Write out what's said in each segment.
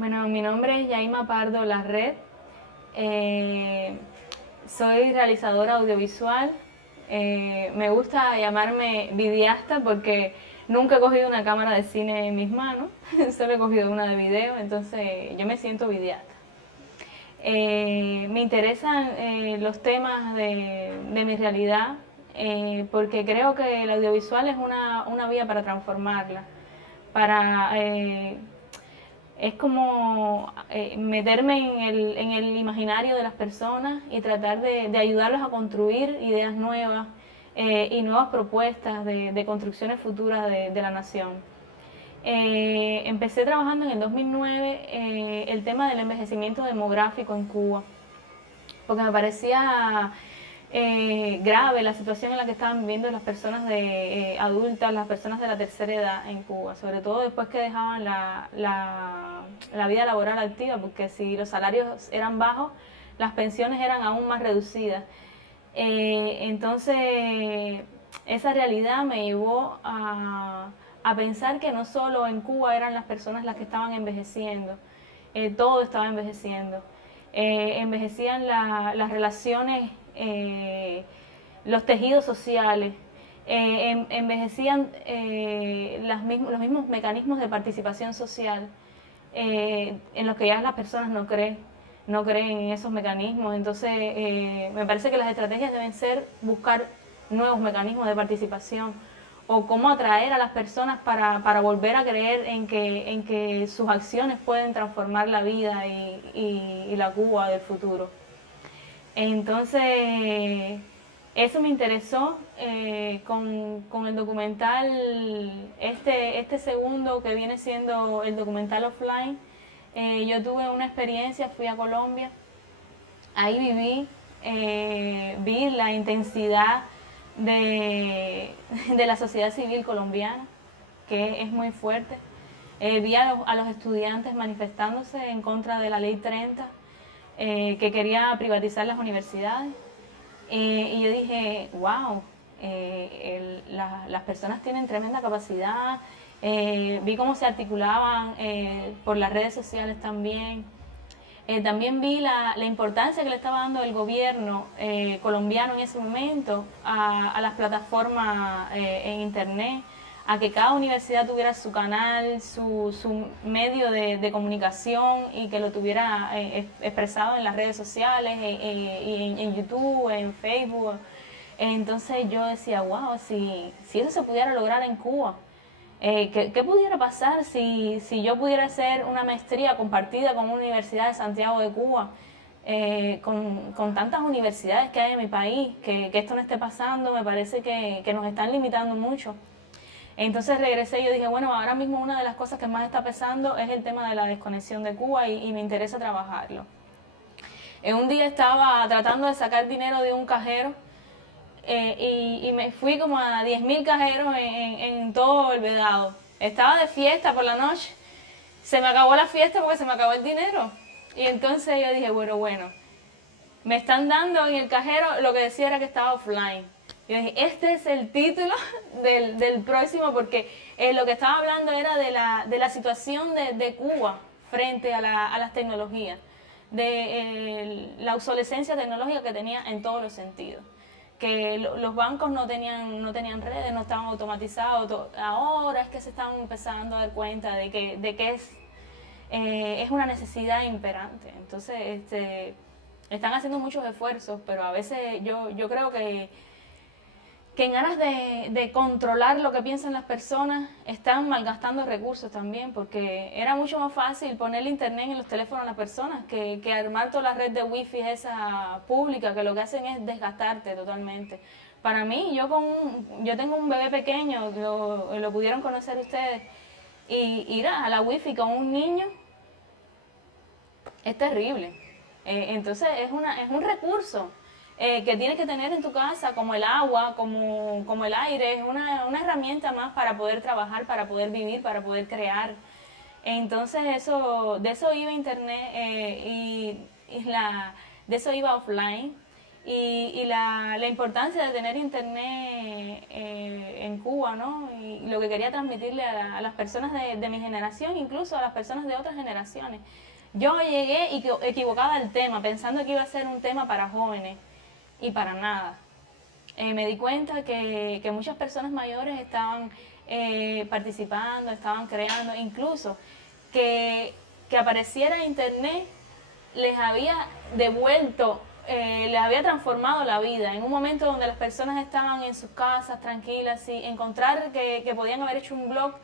Bueno, mi nombre es Yaima Pardo Larred. Soy realizadora audiovisual. Me gusta llamarme videasta porque nunca he cogido una cámara de cine en mis manos, solo he cogido una de video, entonces yo me siento videasta. Me interesan los temas de mi realidad porque creo que el audiovisual es una vía para transformarla, para es como meterme en el imaginario de las personas y tratar de ayudarlos a construir ideas nuevas y nuevas propuestas de construcciones futuras de la nación. Empecé trabajando en el 2009 el tema del envejecimiento demográfico en Cuba, porque me parecía grave la situación en la que estaban viviendo las personas adultas, las personas de la tercera edad en Cuba, sobre todo después que dejaban la vida laboral activa, porque si los salarios eran bajos, las pensiones eran aún más reducidas. Entonces, esa realidad me llevó a pensar que no solo en Cuba eran las personas las que estaban envejeciendo, todo estaba envejeciendo. Envejecían las relaciones, los tejidos sociales, envejecían los mismos mecanismos de participación social en los que ya las personas no creen en esos mecanismos. Entonces me parece que las estrategias deben ser buscar nuevos mecanismos de participación o cómo atraer a las personas para volver a creer en que sus acciones pueden transformar la vida y la Cuba del futuro. Entonces, eso me interesó con el documental, este segundo que viene siendo el documental offline. Yo tuve una experiencia, fui a Colombia, ahí vi la intensidad de la sociedad civil colombiana, que es muy fuerte. Vi a los estudiantes manifestándose en contra de la ley 30, que quería privatizar las universidades. Y yo dije, wow, las personas tienen tremenda capacidad. Vi cómo se articulaban por las redes sociales también. También vi la importancia que le estaba dando el gobierno colombiano en ese momento a las plataformas en internet, a que cada universidad tuviera su canal, su medio de comunicación y que lo tuviera expresado en las redes sociales, en YouTube, en Facebook. Entonces yo decía, wow, si eso se pudiera lograr en Cuba, ¿qué pudiera pasar si yo pudiera hacer una maestría compartida con una universidad de Santiago de Cuba, con tantas universidades que hay en mi país, que esto no esté pasando? Me parece que nos están limitando mucho. Entonces regresé y yo dije, bueno, ahora mismo una de las cosas que más está pesando es el tema de la desconexión de Cuba y me interesa trabajarlo. Un día estaba tratando de sacar dinero de un cajero y me fui como a 10.000 cajeros en todo el Vedado. Estaba de fiesta por la noche, se me acabó la fiesta porque se me acabó el dinero. Y entonces yo dije, bueno, me están dando en el cajero, lo que decía era que estaba offline. Yo dije, este es el título del próximo, porque lo que estaba hablando era de la situación de Cuba frente a las tecnologías, de la obsolescencia tecnológica que tenía en todos los sentidos. Que los bancos no tenían redes, no estaban automatizados. Ahora es que se están empezando a dar cuenta de que es una necesidad imperante. Entonces, están haciendo muchos esfuerzos, pero a veces yo creo que en aras de controlar lo que piensan las personas, están malgastando recursos también, porque era mucho más fácil poner el internet en los teléfonos a las personas que armar toda la red de wifi esa pública, que lo que hacen es desgastarte totalmente. Para mí, yo tengo un bebé pequeño, lo pudieron conocer ustedes, y ir a la wifi con un niño es terrible. Entonces es un recurso que tienes que tener en tu casa, como el agua, como el aire. Es una herramienta más para poder trabajar, para poder vivir, para poder crear. Entonces de eso iba internet de eso iba offline. y la importancia de tener internet en Cuba, ¿no? Y lo que quería transmitirle a las personas de mi generación, incluso a las personas de otras generaciones. Yo llegué equivocada al tema, pensando que iba a ser un tema para jóvenes, y para nada. Me di cuenta que muchas personas mayores estaban participando, estaban creando, incluso que apareciera internet les había devuelto, les había transformado la vida. En un momento donde las personas estaban en sus casas tranquilas, y encontrar que podían haber hecho un blog,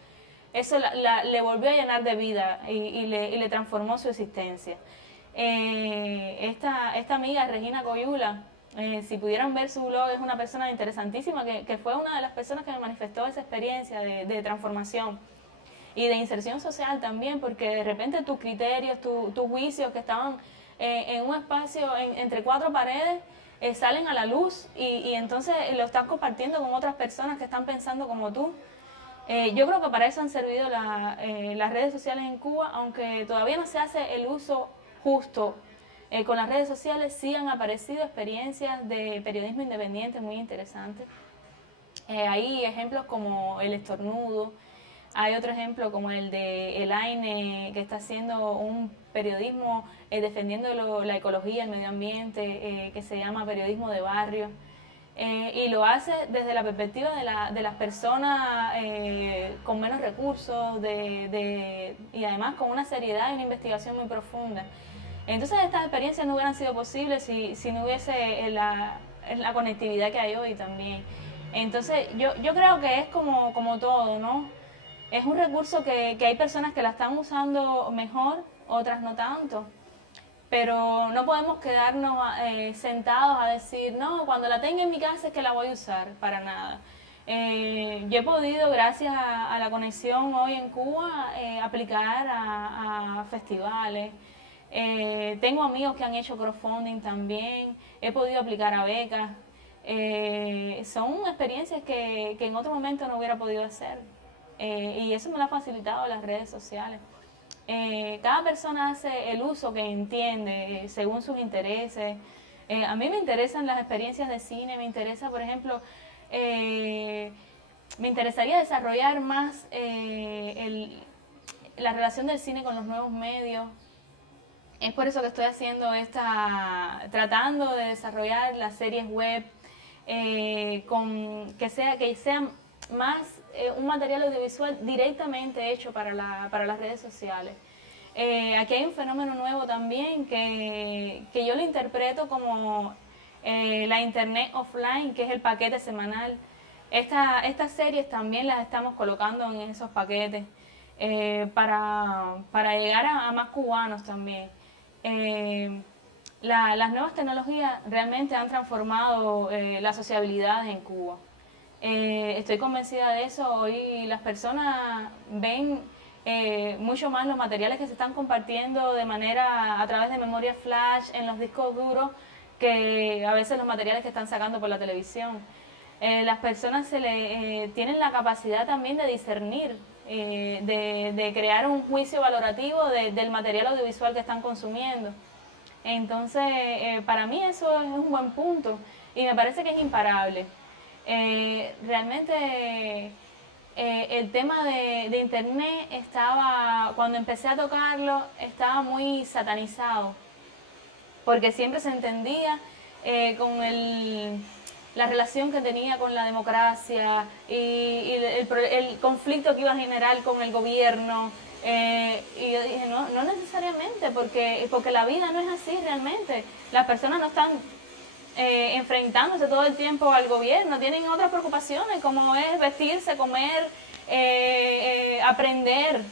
eso le volvió a llenar de vida y le transformó su existencia. Esta amiga, Regina Coyula, si pudieran ver su blog, es una persona interesantísima que fue una de las personas que me manifestó esa experiencia de transformación y de inserción social también, porque de repente tus criterios, tus juicios que estaban en un espacio entre cuatro paredes salen a la luz y entonces lo estás compartiendo con otras personas que están pensando como tú. Yo creo que para eso han servido las redes sociales en Cuba, aunque todavía no se hace el uso justo. Con las redes sociales sí han aparecido experiencias de periodismo independiente muy interesantes. Hay ejemplos como El Estornudo, hay otro ejemplo como el de Elaine, que está haciendo un periodismo defendiendo la ecología, el medio ambiente, que se llama periodismo de barrio. Y lo hace desde la perspectiva de las personas con menos recursos y además con una seriedad y una investigación muy profunda. Entonces estas experiencias no hubieran sido posibles si no hubiese la conectividad que hay hoy también. Entonces yo creo que es como todo, ¿no? Es un recurso que hay personas que la están usando mejor, otras no tanto. Pero no podemos quedarnos sentados a decir, no, cuando la tenga en mi casa es que la voy a usar, para nada. Yo he podido, gracias a la conexión hoy en Cuba, aplicar a festivales. Tengo amigos que han hecho crowdfunding también, he podido aplicar a becas. Son experiencias que en otro momento no hubiera podido hacer. Y eso me lo ha facilitado las redes sociales. Cada persona hace el uso que entiende según sus intereses. A mí me interesan las experiencias de cine, me interesa, por ejemplo, me interesaría desarrollar más la relación del cine con los nuevos medios. Es por eso que estoy haciendo tratando de desarrollar las series web que sean más un material audiovisual directamente hecho para las redes sociales. Aquí hay un fenómeno nuevo también que yo lo interpreto como la internet offline, que es el paquete semanal. Estas series también las estamos colocando en esos paquetes para llegar a más cubanos también. Las nuevas tecnologías realmente han transformado la sociabilidad en Cuba. Estoy convencida de eso. Hoy las personas ven mucho más los materiales que se están compartiendo a través de memoria flash en los discos duros que a veces los materiales que están sacando por la televisión. Las personas tienen la capacidad también de discernir, de crear un juicio valorativo del material audiovisual que están consumiendo. Entonces, para mí eso es un buen punto y me parece que es imparable. Realmente el tema de internet cuando empecé a tocarlo, estaba muy satanizado, porque siempre se entendía con la relación que tenía con la democracia y el conflicto que iba a generar con el gobierno. Y yo dije, no necesariamente, porque la vida no es así realmente. Las personas no están enfrentándose todo el tiempo al gobierno, tienen otras preocupaciones como es vestirse, comer, aprender,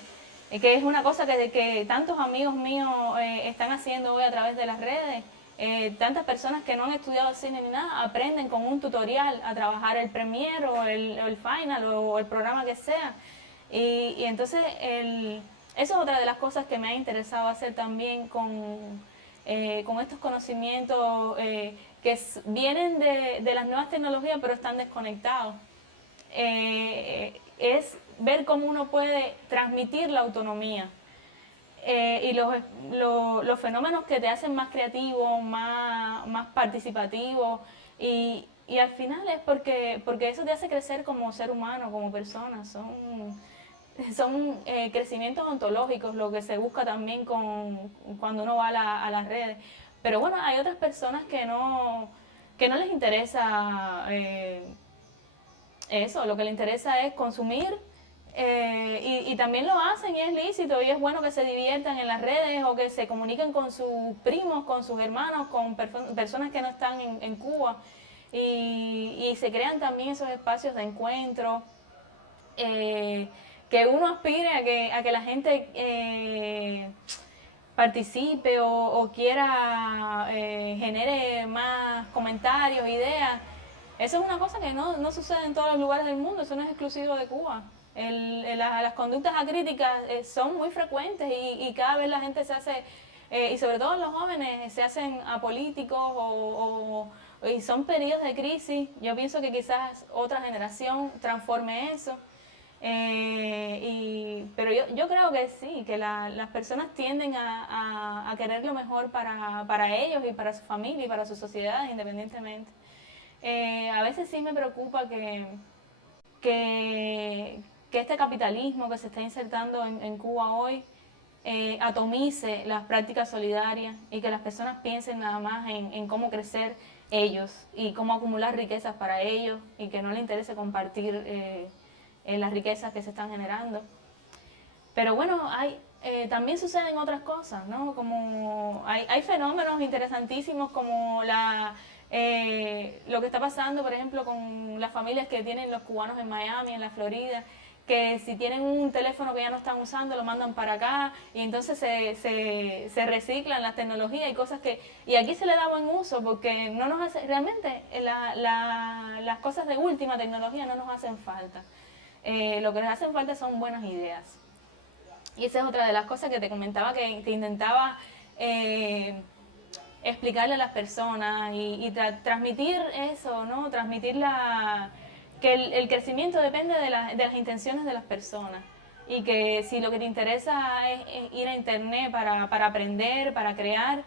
que es una cosa que tantos amigos míos están haciendo hoy a través de las redes. Tantas personas que no han estudiado cine ni nada aprenden con un tutorial a trabajar el Premiere o el Final o el programa que sea. Y entonces eso es otra de las cosas que me ha interesado hacer también con estos conocimientos que vienen de las nuevas tecnologías pero están desconectados. Es ver cómo uno puede transmitir la autonomía. y los fenómenos que te hacen más creativo, más participativo, y al final es porque eso te hace crecer como ser humano, como persona. Son crecimientos ontológicos lo que se busca también cuando uno va a las redes. Pero bueno, hay otras personas que no les interesa eso, lo que les interesa es consumir, y también lo hacen y es lícito y es bueno que se diviertan en las redes o que se comuniquen con sus primos, con sus hermanos, con personas que no están en Cuba, y se crean también esos espacios de encuentro, que uno aspire a que la gente participe o quiera, genere más comentarios, ideas. Eso es una cosa que no sucede en todos los lugares del mundo, eso no es exclusivo de Cuba. Las conductas acríticas son muy frecuentes y cada vez la gente se hace, y sobre todo los jóvenes, se hacen apolíticos y son periodos de crisis. Yo pienso que quizás otra generación transforme eso. Pero yo creo que sí, que las personas tienden a querer lo mejor para ellos y para su familia y para sus sociedades independientemente. A veces sí me preocupa que este capitalismo que se está insertando en Cuba hoy atomice las prácticas solidarias y que las personas piensen nada más en cómo crecer ellos y cómo acumular riquezas para ellos y que no les interese compartir las riquezas que se están generando. Pero bueno, también suceden otras cosas, ¿no? Como hay fenómenos interesantísimos como lo que está pasando, por ejemplo, con las familias que tienen los cubanos en Miami, en la Florida, que si tienen un teléfono que ya no están usando, lo mandan para acá y entonces se reciclan las tecnologías y cosas y aquí se le da buen uso porque no nos hace, realmente las cosas de última tecnología no nos hacen falta. Lo que nos hacen falta son buenas ideas. Y esa es otra de las cosas que te comentaba que intentaba explicarle a las personas y transmitir eso, ¿no? Transmitir que el crecimiento depende de las intenciones de las personas y que si lo que te interesa es ir a internet para aprender, para crear,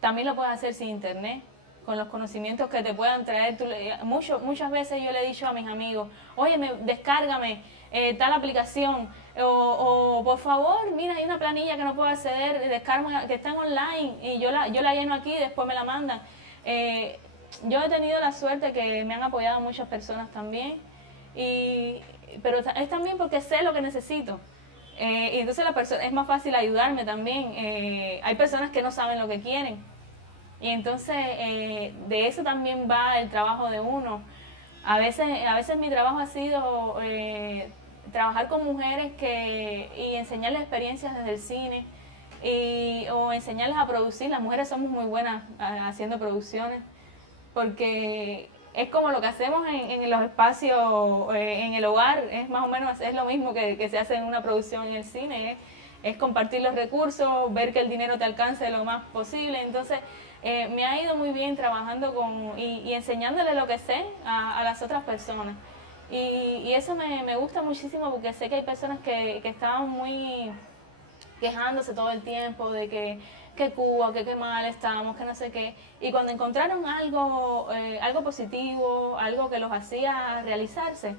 también lo puedes hacer sin internet, con los conocimientos que te puedan traer. Muchas veces yo le he dicho a mis amigos, oye, descárgame tal aplicación, o por favor, mira, hay una planilla que no puedo acceder, descarga, que está en online, y yo la lleno aquí y después me la mandan. Yo he tenido la suerte que me han apoyado muchas personas también, pero es también porque sé lo que necesito. Y entonces es más fácil ayudarme también. Hay personas que no saben lo que quieren. Y entonces de eso también va el trabajo de uno. A veces mi trabajo ha sido trabajar con mujeres y enseñarles experiencias desde el cine o enseñarles a producir. Las mujeres somos muy buenas haciendo producciones porque es como lo que hacemos en los espacios, en el hogar, es más o menos es lo mismo que se hace en una producción en el cine, es compartir los recursos, ver que el dinero te alcance lo más posible. Entonces me ha ido muy bien trabajando y enseñándole lo que sé a las otras personas. Y eso me gusta muchísimo porque sé que hay personas que estaban muy quejándose todo el tiempo de que Cuba, que qué mal estamos, que no sé qué. Y cuando encontraron algo positivo, algo que los hacía realizarse,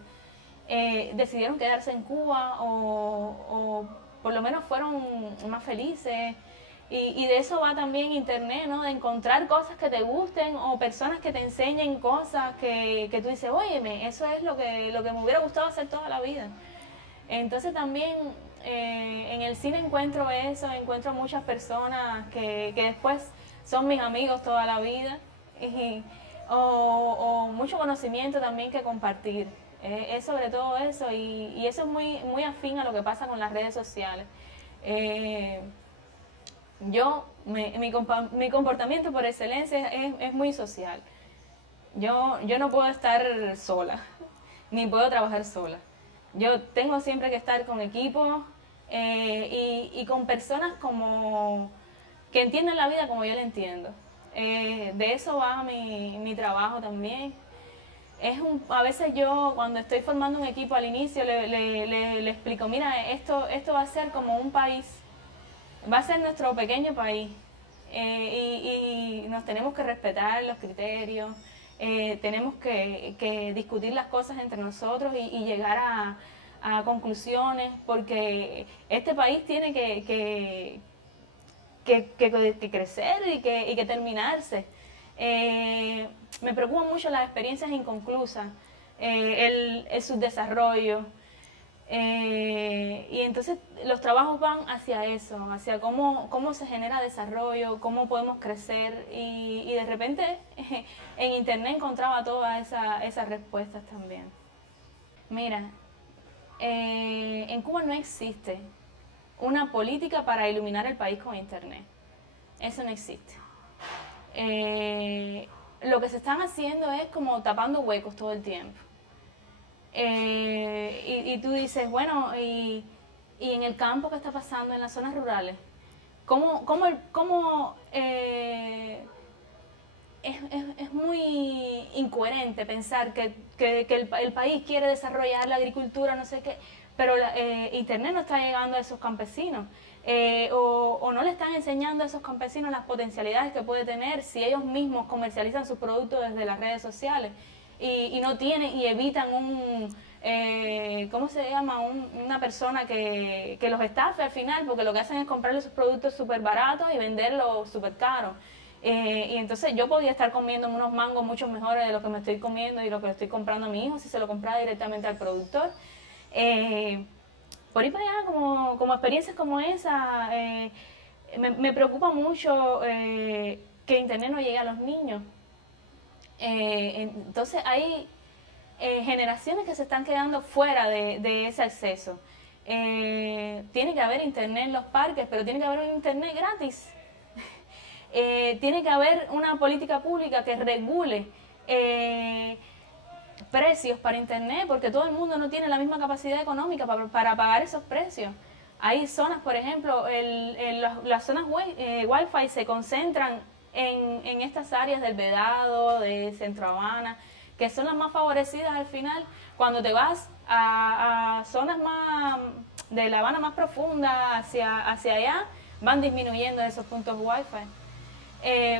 decidieron quedarse en Cuba o por lo menos fueron más felices. Y de eso va también internet, ¿no? De encontrar cosas que te gusten o personas que te enseñen cosas que tú dices, óyeme, eso es lo que me hubiera gustado hacer toda la vida. Entonces también en el cine encuentro eso, encuentro muchas personas que después son mis amigos toda la vida o mucho conocimiento también que compartir. Es sobre todo eso y eso es muy afín a lo que pasa con las redes sociales. Mi comportamiento por excelencia es muy social. Yo no puedo estar sola, ni puedo trabajar sola. Yo tengo siempre que estar con equipos y con personas que entienden la vida como yo la entiendo. De eso va mi trabajo también. A veces yo cuando estoy formando un equipo al inicio le explico, mira, esto va a ser como un país, va a ser nuestro pequeño país, y nos tenemos que respetar los criterios, tenemos que discutir las cosas entre nosotros y llegar a conclusiones, porque este país tiene que crecer y que terminarse. Me preocupan mucho las experiencias inconclusas, el subdesarrollo, y entonces los trabajos van hacia eso, hacia cómo se genera desarrollo, cómo podemos crecer, y de repente en internet encontraba todas esas respuestas también. Mira, en Cuba no existe una política para iluminar el país con internet. Eso no existe. Lo que se están haciendo es como tapando huecos todo el tiempo. Y tú dices, bueno, y en el campo, ¿qué está pasando en las zonas rurales? Es muy incoherente pensar que el país quiere desarrollar la agricultura, no sé qué, pero Internet no está llegando a esos campesinos, o no le están enseñando a esos campesinos las potencialidades que puede tener si ellos mismos comercializan sus productos desde las redes sociales y no tienen y evitan ¿cómo se llama? Una persona que los estafe al final, porque lo que hacen es comprarle sus productos súper baratos y venderlos súper caros. Y entonces yo podía estar comiendo unos mangos mucho mejores de lo que me estoy comiendo y lo que le estoy comprando a mi hijo si se lo comprara directamente al productor. Por ir para allá, como experiencias como esa, me preocupa mucho que Internet no llegue a los niños. Entonces hay generaciones que se están quedando fuera de ese acceso. Tiene que haber Internet en los parques, pero tiene que haber un Internet gratis. Tiene que haber una política pública que regule precios para internet, porque todo el mundo no tiene la misma capacidad económica para pagar esos precios. Hay zonas, por ejemplo, las zonas Wi-Fi se concentran en estas áreas del Vedado, de Centro Habana, que son las más favorecidas al final. Cuando te vas a zonas más de La Habana más profunda, hacia allá, van disminuyendo esos puntos Wi-Fi.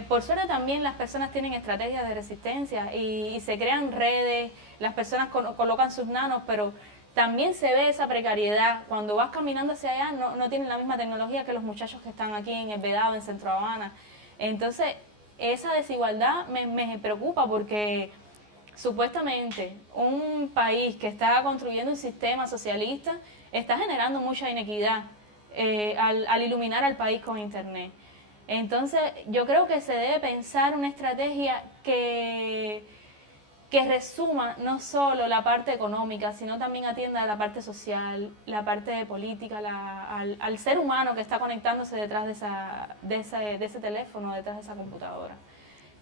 Por suerte también las personas tienen estrategias de resistencia y se crean redes, las personas colocan sus nanos, pero también se ve esa precariedad. Cuando vas caminando hacia allá no tienen la misma tecnología que los muchachos que están aquí en El Vedado, en Centro Habana. Entonces, esa desigualdad me preocupa porque supuestamente un país que está construyendo un sistema socialista está generando mucha inequidad al iluminar al país con internet. Entonces yo creo que se debe pensar una estrategia que resuma no solo la parte económica, sino también atienda a la parte social, la parte política, al ser humano que está conectándose detrás de ese teléfono, detrás de esa computadora.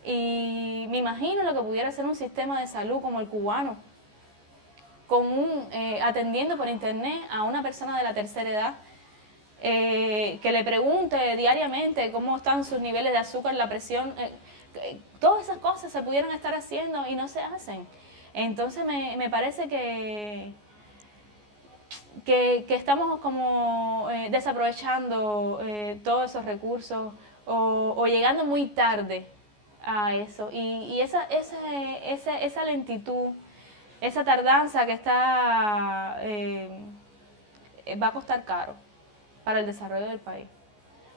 Y me imagino lo que pudiera ser un sistema de salud como el cubano, atendiendo por internet a una persona de la tercera edad, que le pregunte diariamente cómo están sus niveles de azúcar, la presión, todas esas cosas se pudieran estar haciendo y no se hacen. Entonces me parece que estamos como desaprovechando todos esos recursos o llegando muy tarde a eso. Y esa lentitud, esa tardanza que está va a costar caro para el desarrollo del país.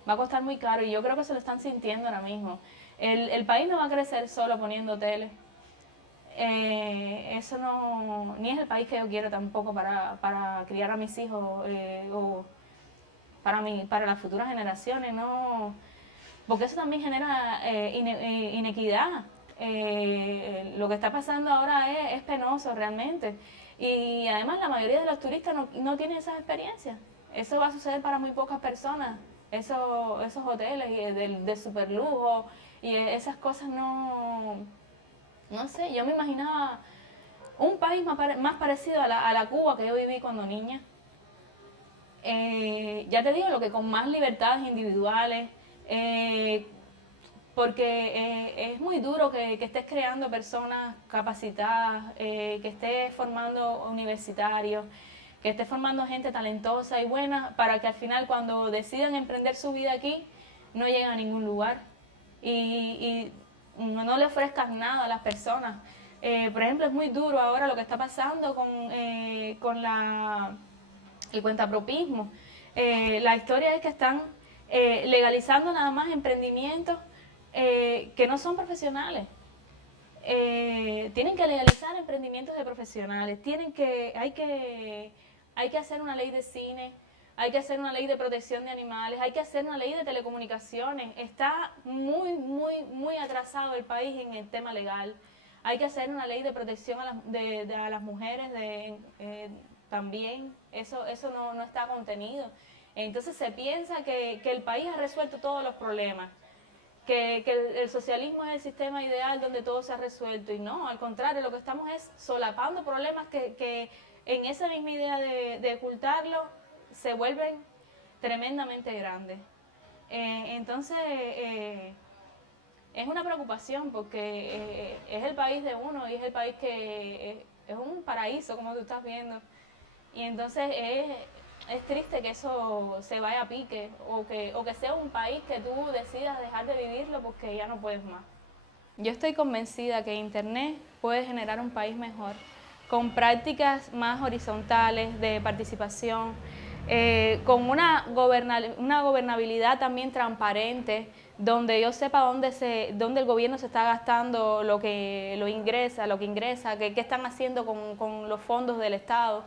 Va a costar muy caro y yo creo que se lo están sintiendo ahora mismo. El país no va a crecer solo poniendo tele. Eso no, ni es el país que yo quiero tampoco para criar a mis hijos o para las futuras generaciones, no, porque eso también genera inequidad. Lo que está pasando ahora es penoso realmente. Y además la mayoría de los turistas no tienen esas experiencias. Eso va a suceder para muy pocas personas. Esos hoteles de super lujo y esas cosas no sé, yo me imaginaba un país más parecido a la Cuba que yo viví cuando niña. Ya te digo, lo que con más libertades individuales, porque es muy duro que estés creando personas capacitadas, que estés formando universitarios, que estés formando gente talentosa y buena para que al final cuando decidan emprender su vida aquí no lleguen a ningún lugar y no le ofrezcas nada a las personas. Por ejemplo, es muy duro ahora lo que está pasando con el cuentapropismo. La historia es que están legalizando nada más emprendimientos que no son profesionales. Tienen que legalizar emprendimientos de profesionales, hay que hacer una ley de cine, hay que hacer una ley de protección de animales, hay que hacer una ley de telecomunicaciones. Está muy atrasado el país en el tema legal. Hay que hacer una ley de protección a las mujeres también. Eso no está contenido. Entonces se piensa que el país ha resuelto todos los problemas, que el socialismo es el sistema ideal donde todo se ha resuelto, y no, al contrario, lo que estamos es solapando problemas que en esa misma idea de ocultarlo se vuelven tremendamente grandes. Entonces es una preocupación porque es el país de uno y es el país que es un paraíso, como tú estás viendo, y entonces es triste que eso se vaya a pique o que sea un país que tú decidas dejar de vivirlo porque ya no puedes más. Yo estoy convencida que Internet puede generar un país mejor, con prácticas más horizontales de participación, con una gobernabilidad también transparente, donde yo sepa dónde el gobierno se está gastando lo que ingresa, qué están haciendo con los fondos del Estado.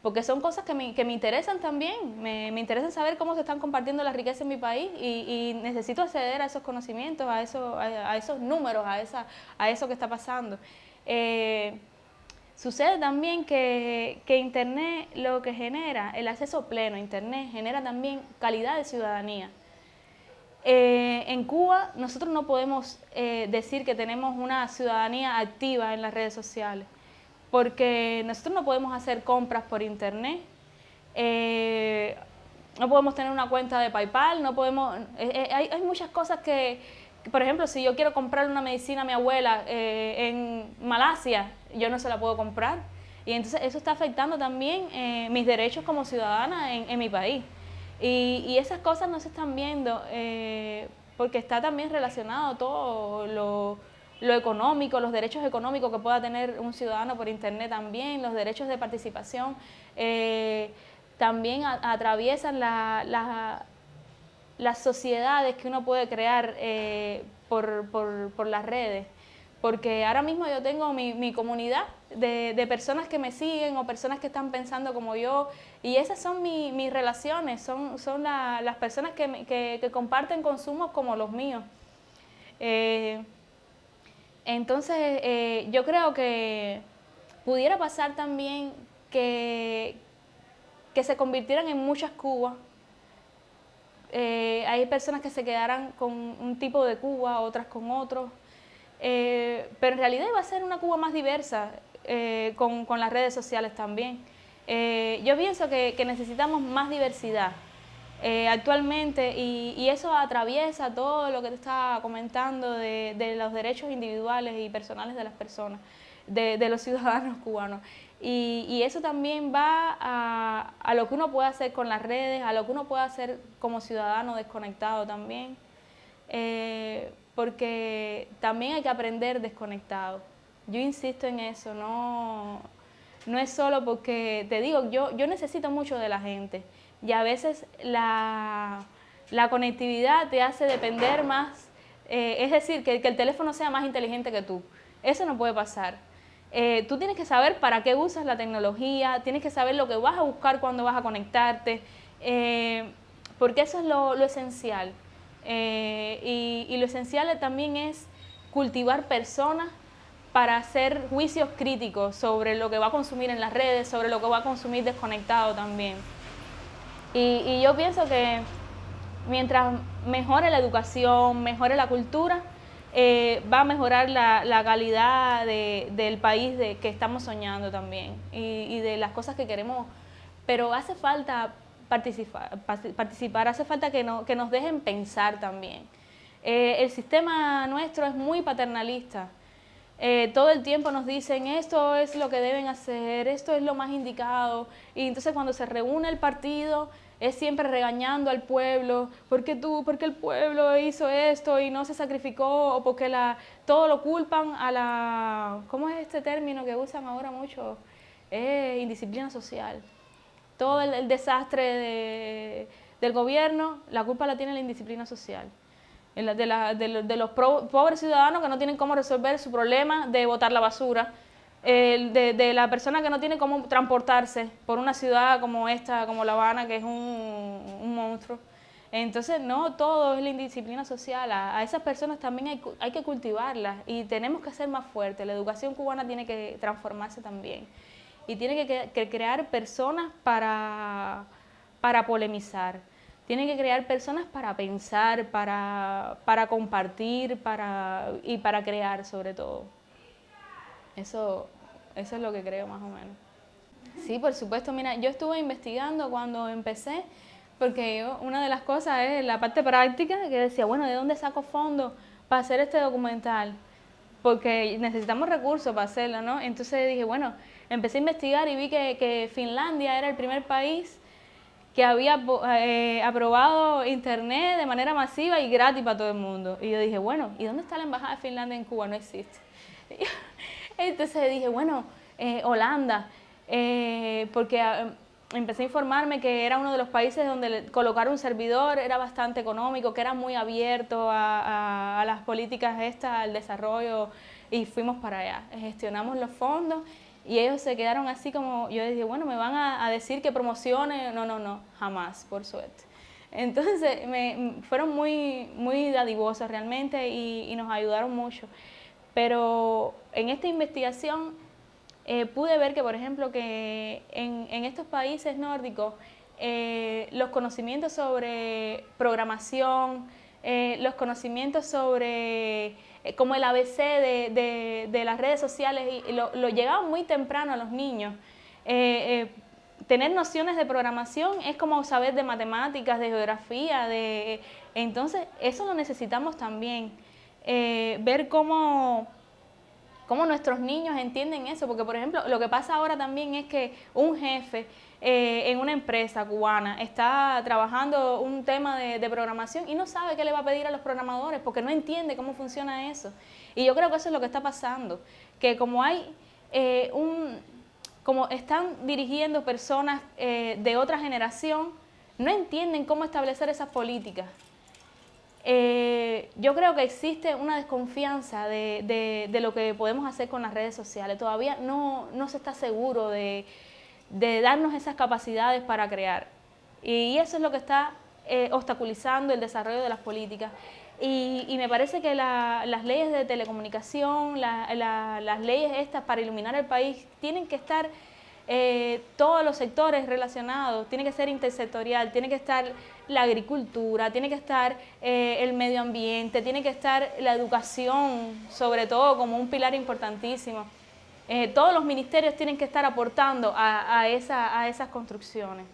Porque son cosas que me interesan también, me interesan saber cómo se están compartiendo la riqueza en mi país y necesito acceder a esos conocimientos, a esos números, a eso que está pasando. Sucede también que Internet lo que genera, el acceso pleno a Internet, genera también calidad de ciudadanía. En Cuba nosotros no podemos decir que tenemos una ciudadanía activa en las redes sociales, porque nosotros no podemos hacer compras por Internet, no podemos tener una cuenta de PayPal, no podemos, hay muchas cosas que, por ejemplo, si yo quiero comprar una medicina a mi abuela en Malasia, yo no se la puedo comprar, y entonces eso está afectando también mis derechos como ciudadana en mi país, y esas cosas no se están viendo porque está también relacionado todo lo económico, los derechos económicos que pueda tener un ciudadano por Internet también, los derechos de participación, también atraviesan las sociedades que uno puede crear por las redes. Porque ahora mismo yo tengo mi comunidad de personas que me siguen o personas que están pensando como yo, y esas son mis relaciones, son las personas que comparten consumos como los míos. Entonces, yo creo que pudiera pasar también que se convirtieran en muchas Cubas. Hay personas que se quedarán con un tipo de Cuba, otras con otros, pero en realidad va a ser una Cuba más diversa con las redes sociales también. Yo pienso que necesitamos más diversidad actualmente y eso atraviesa todo lo que te estaba comentando de los derechos individuales y personales de las personas, de los ciudadanos cubanos. Y eso también va a lo que uno puede hacer con las redes, a lo que uno puede hacer como ciudadano desconectado también, porque también hay que aprender desconectado. Yo insisto en eso, no es solo porque, te digo, yo necesito mucho de la gente y a veces la conectividad te hace depender más, es decir, que el teléfono sea más inteligente que tú. Eso no puede pasar. Tú tienes que saber para qué usas la tecnología, tienes que saber lo que vas a buscar cuando vas a conectarte, porque eso es lo esencial. Y lo esencial también es cultivar personas para hacer juicios críticos sobre lo que va a consumir en las redes, sobre lo que va a consumir desconectado también. Y yo pienso que mientras mejore la educación, mejore la cultura, va a mejorar la calidad del país que estamos soñando también y de las cosas que queremos. Pero hace falta participar, hace falta que nos dejen pensar también. El sistema nuestro es muy paternalista. Todo el tiempo nos dicen esto es lo que deben hacer, esto es lo más indicado, y entonces cuando se reúne el partido es siempre regañando al pueblo, porque el pueblo hizo esto y no se sacrificó, o porque todo lo culpan a la, ¿cómo es este término que usan ahora mucho? Indisciplina social. Todo el desastre del gobierno, la culpa la tiene la indisciplina social. De los pobres ciudadanos que no tienen cómo resolver su problema de botar la basura, de la persona que no tiene cómo transportarse por una ciudad como esta, como La Habana, que es un monstruo. Entonces, no todo es la indisciplina social, a esas personas también hay que cultivarlas y tenemos que ser más fuertes. La educación cubana tiene que transformarse también y tiene que crear personas para polemizar. Tiene que crear personas para pensar, para compartir y para crear sobre todo. Eso es lo que creo más o menos. Sí, por supuesto. Mira, yo estuve investigando cuando empecé, porque una de las cosas es la parte práctica, que decía, bueno, ¿de dónde saco fondos para hacer este documental? Porque necesitamos recursos para hacerlo, ¿no? Entonces dije, bueno, empecé a investigar y vi que Finlandia era el primer país que había aprobado internet de manera masiva y gratis para todo el mundo. Y yo dije, bueno, ¿y dónde está la embajada de Finlandia en Cuba? No existe. Entonces dije, bueno, Holanda, porque empecé a informarme que era uno de los países donde colocar un servidor era bastante económico, que era muy abierto a las políticas estas, al desarrollo, y fuimos para allá. Gestionamos los fondos y ellos se quedaron así como, yo dije, bueno, me van a decir que promocione, no, jamás, por suerte. Entonces fueron muy dadivosos realmente y nos ayudaron mucho. Pero en esta investigación pude ver que, por ejemplo, que en estos países nórdicos los conocimientos sobre programación, los conocimientos sobre como el ABC de las redes sociales, y lo llegaban muy temprano a los niños. Tener nociones de programación es como saber de matemáticas, de geografía, entonces eso lo necesitamos también. Ver cómo nuestros niños entienden eso, porque por ejemplo lo que pasa ahora también es que un jefe en una empresa cubana está trabajando un tema de programación y no sabe qué le va a pedir a los programadores porque no entiende cómo funciona eso. Y yo creo que eso es lo que está pasando, que como hay como están dirigiendo personas de otra generación, no entienden cómo establecer esas políticas. Yo creo que existe una desconfianza de lo que podemos hacer con las redes sociales. Todavía no se está seguro de darnos esas capacidades para crear. Y eso es lo que está obstaculizando el desarrollo de las políticas. Y me parece que las leyes de telecomunicación, las leyes estas para iluminar el país, tienen que estar todos los sectores relacionados, tiene que ser intersectorial, tiene que estar la agricultura, tiene que estar el medio ambiente, tiene que estar la educación, sobre todo como un pilar importantísimo. Todos los ministerios tienen que estar aportando a esas construcciones.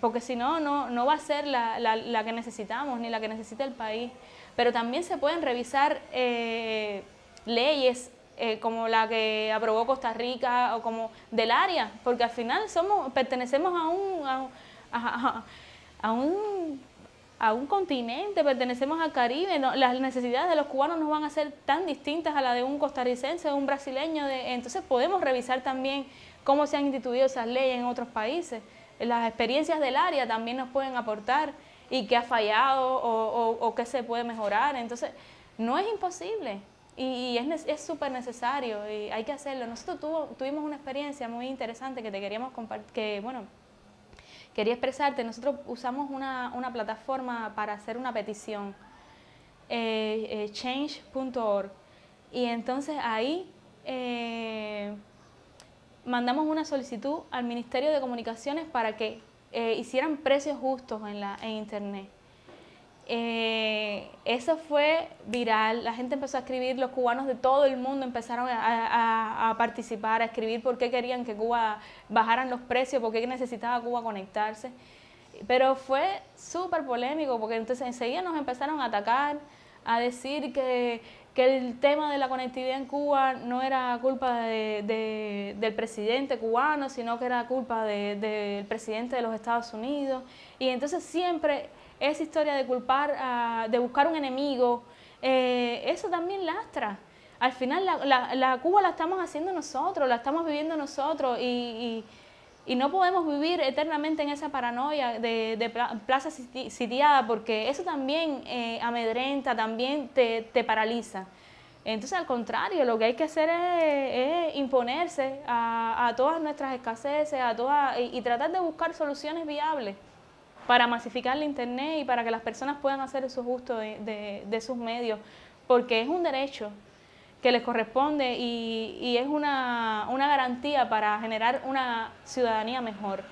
Porque si no, no va a ser la que necesitamos, ni la que necesita el país. Pero también se pueden revisar leyes como la que aprobó Costa Rica o como del área, porque al final pertenecemos a un continente, pertenecemos al Caribe, ¿no? Las necesidades de los cubanos no van a ser tan distintas a las de un costarricense o un brasileño, entonces podemos revisar también cómo se han instituido esas leyes en otros países. Las experiencias del área también nos pueden aportar y qué ha fallado o qué se puede mejorar, entonces no es imposible. Y es súper necesario y hay que hacerlo. Nosotros tuvimos una experiencia muy interesante que te queríamos compartir, quería expresarte. Nosotros usamos una plataforma para hacer una petición, change.org, y entonces ahí mandamos una solicitud al Ministerio de Comunicaciones para que hicieran precios justos en Internet. Eso fue viral, la gente empezó a escribir, los cubanos de todo el mundo empezaron a participar, a escribir por qué querían que Cuba bajaran los precios, por qué necesitaba Cuba conectarse. Pero fue súper polémico porque entonces enseguida nos empezaron a atacar, a decir que el tema de la conectividad en Cuba no era culpa del presidente cubano, sino que era culpa del presidente de los Estados Unidos. Y entonces siempre esa historia de culpar, de buscar un enemigo, eso también lastra. Al final la Cuba la estamos haciendo nosotros, la estamos viviendo nosotros y no podemos vivir eternamente en esa paranoia de plaza sitiada, porque eso también amedrenta, también te paraliza. Entonces, al contrario, lo que hay que hacer es imponerse a todas nuestras escaseces, y tratar de buscar soluciones viables para masificar la internet y para que las personas puedan hacer su uso de sus medios, porque es un derecho que les corresponde y es una garantía para generar una ciudadanía mejor.